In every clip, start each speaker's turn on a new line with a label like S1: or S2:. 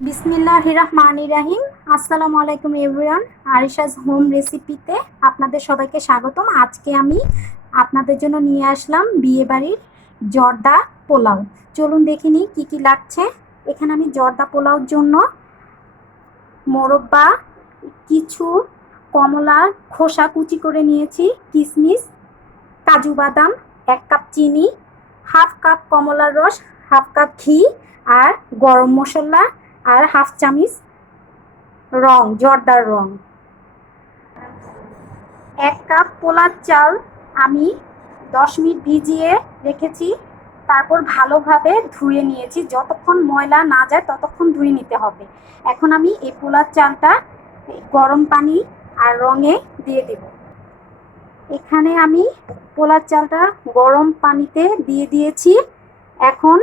S1: বিসমিল্লাহ রহমান রাহিম। আসসালামু আলাইকুম এভরিওয়ান আরিশাস হোম রেসিপিতে আপনাদের সবাইকে স্বাগতম। আজকে আমি আপনাদের জন্য নিয়ে আসলাম বিয়েবাড়ির জর্দা পোলাও। চলুন দেখে নিই কী কী লাগছে। এখানে আমি জর্দা পোলাওর জন্য মোরব্বা কিছু কমলা খোসা কুচি করে নিয়েছি কিশমিশ কাজু বাদাম, এক কাপ চিনি, হাফ কাপ কমলার রস, হাফ কাপ ঘি আর গরম মশলা আর হাফ চামিচ রং, জর্দার রং। এক কাপ পোলার চাল আমি দশ মিনিট ভিজিয়ে রেখেছি, তারপর ভালোভাবে ধুয়ে নিয়েছি। যতক্ষণ ময়লা না যায়, ততক্ষণ ধুয়ে নিতে হবে। এখন আমি এই পোলার চালটা গরম পানি আর রঙে দিয়ে দেব। এখানে আমি পোলার চালটা গরম পানিতে দিয়ে দিয়েছি। এখন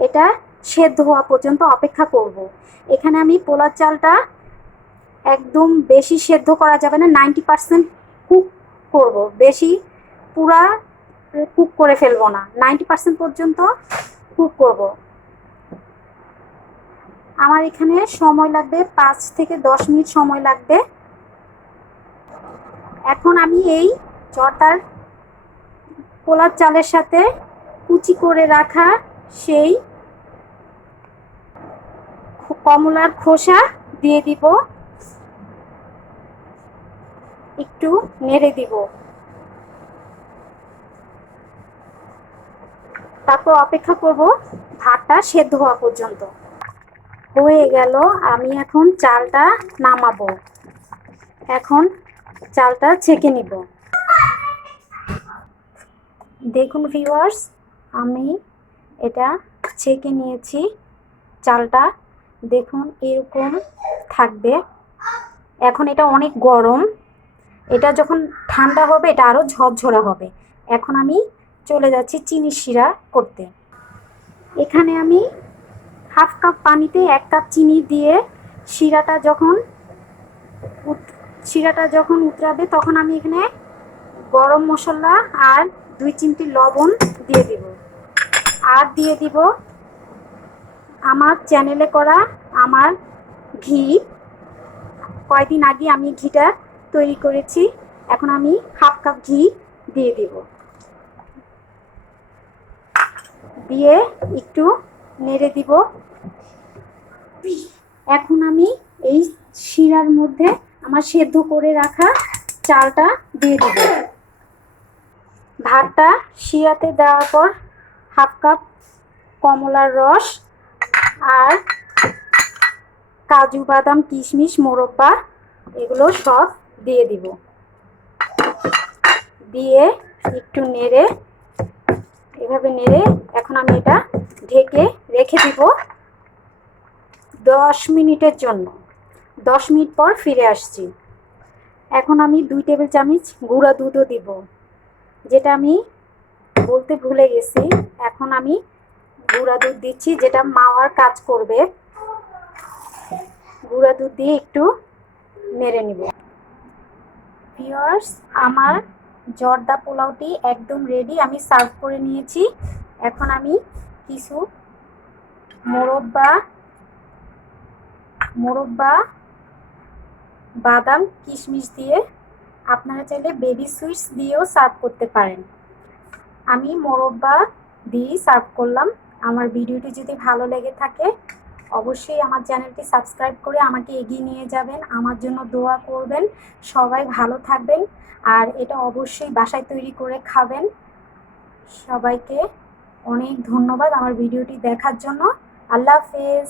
S1: এটা সেদ্ধ হওয়া পর্যন্ত অপেক্ষা করব। এখানে আমি পোলার চালটা একদম বেশি সেদ্ধ করা যাবে না, নাইনটি পারসেন্ট কুক করব বেশি পুরা কুক করে ফেলব না, নাইনটি পারসেন্ট পর্যন্ত কুক করব। আমার এখানে সময় লাগবে পাঁচ থেকে দশ মিনিট সময় লাগবে এখন আমি এই জর্দার পোলার চালের সাথে কুচি করে রাখা সেই কমলার খোসা দিয়ে দিব। একটু নেড়ে দিব। তারপর অপেক্ষা করব ভাতটা সেদ্ধ হওয়া পর্যন্ত। হয়ে গেল, আমি এখন চালটা নামাবো। এখন চালটা ছেঁকে নিব। দেখুন ভিউয়ার্স আমি এটা ছেঁকে নিয়েছি, চালটা দেখুন, এরকম থাকবে। এখন এটা অনেক গরম। এটা যখন ঠান্ডা হবে, এটা আরও ঝরঝরা হবে। এখন আমি চলে যাচ্ছি চিনি শিরা করতে। এখানে আমি হাফ কাপ পানিতে এক কাপ চিনি দিয়ে শিরাটা যখন শিরাটা যখন উতরাবে, তখন আমি এখানে গরম মশলা আর দুই চিমটি লবণ দিয়ে দিব। আর দিয়ে দিব আমার চ্যানেলে করা আমার ঘি। কয়দিন আগে আমি ঘিটা তৈরি করেছি। এখন আমি হাফ কাপ ঘি দিয়ে দিব। দিয়ে একটু নেড়ে দিব। এখন আমি এই শিরার মধ্যে আমার সেদ্ধ করে রাখা চালটা দিয়ে দিব। ভাতটা শিরাতে দেওয়ার পর হাফ কাপ কমলার রস আর কাজু, বাদাম, কিশমিশ, মোরব্বা এগুলো সব দিয়ে দিব। দিয়ে একটু নেড়ে, এভাবে নেড়ে এখন আমি এটা ঢেকে রেখে দিব দশ মিনিটের জন্য। দশ মিনিট পর ফিরে আসছি। এখন আমি দুই টেবিল চামচ গুঁড়া দুধও দিব, যেটা আমি বলতে ভুলে গেছি। এখন আমি গুঁড়া দুধ দিচ্ছি, যেটা মাওয়ার কাজ করবে। গুঁড়া দুধ দিয়ে একটু নেড়ে নিব। ভিওয়ার্স আমার জর্দা পোলাওটি একদম রেডি আমি সার্ভ করে নিয়েছি। এখন আমি কিছু মোরব্বা মোরব্বা বাদাম, কিশমিশ দিয়ে আপনারা চাইলে বেবি সুইটস দিয়েও সার্ভ করতে পারেন। আমি মোরব্বা দিয়েই সার্ভ করলাম। আমার ভিডিওটি যদি ভালো লেগে থাকে, অবশ্যই আমার চ্যানেলটি সাবস্ক্রাইব করে আমাকে এগিয়ে নিয়ে যাবেন। আমার জন্য দোয়া করবেন। সবাই ভালো থাকবেন আর এটা অবশ্যই বাসায় তৈরি করে খাবেন। সবাইকে অনেক ধন্যবাদ আমার ভিডিওটি দেখার জন্য। আল্লাহ হাফেজ।